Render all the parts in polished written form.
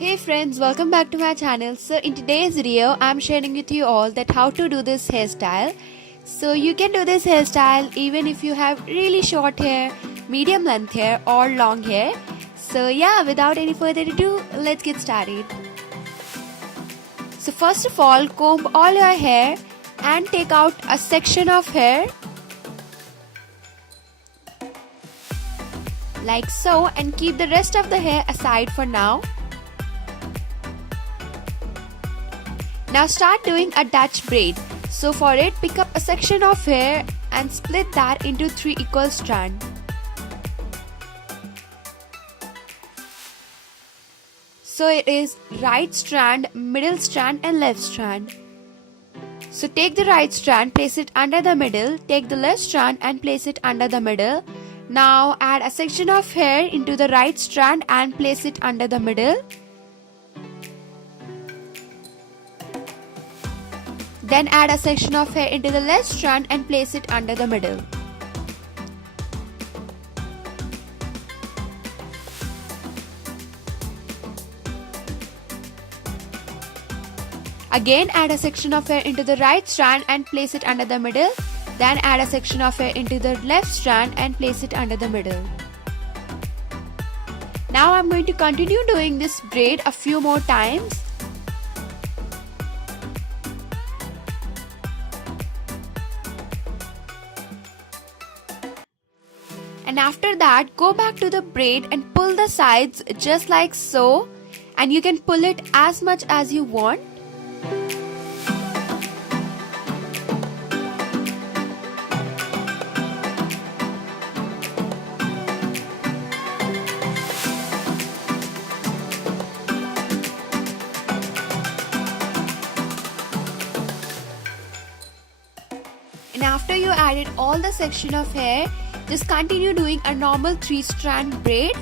Hey friends, welcome back to my channel. So in today's video I'm sharing with you all that how to do this hairstyle. So you can do this hairstyle even if you have really short hair, medium length hair or long hair. So yeah, without any further ado, let's get started. So first of all, comb all your hair and take out a section of hair like so, and keep the rest of the hair aside for now. Now start doing a Dutch braid. So for it, pick up a section of hair and split that into 3 equal strands. So it is right strand, middle strand and left strand. So take the right strand, place it under the middle, take the left strand and place it under the middle. Now add a section of hair into the right strand and place it under the middle. Then add a section of hair into the left strand and place it under the middle. Again add a section of hair into the right strand and place it under the middle. Then add a section of hair into the left strand and place it under the middle. Now I'm going to continue doing this braid a few more times. And after that, go back to the braid and pull the sides just like so, and you can pull it as much as you want. And after you added all the section of hair, just continue doing a normal 3-strand braid.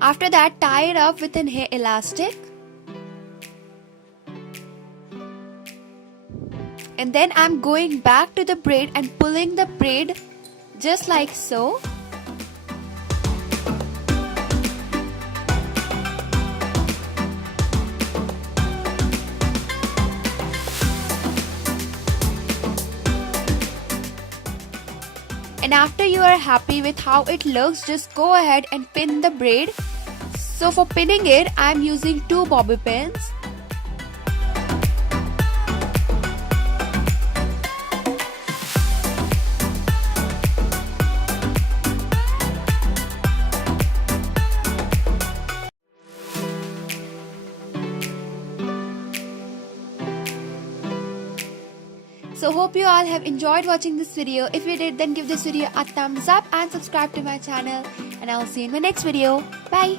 After that, tie it up with an hair elastic. And then I'm going back to the braid and pulling the braid just like so. And after you are happy with how it looks, just go ahead and pin the braid. So for pinning it, I'm using 2 bobby pins. So hope you all have enjoyed watching this video. If you did, then give this video a thumbs up and subscribe to my channel, and I'll see you in my next video. Bye.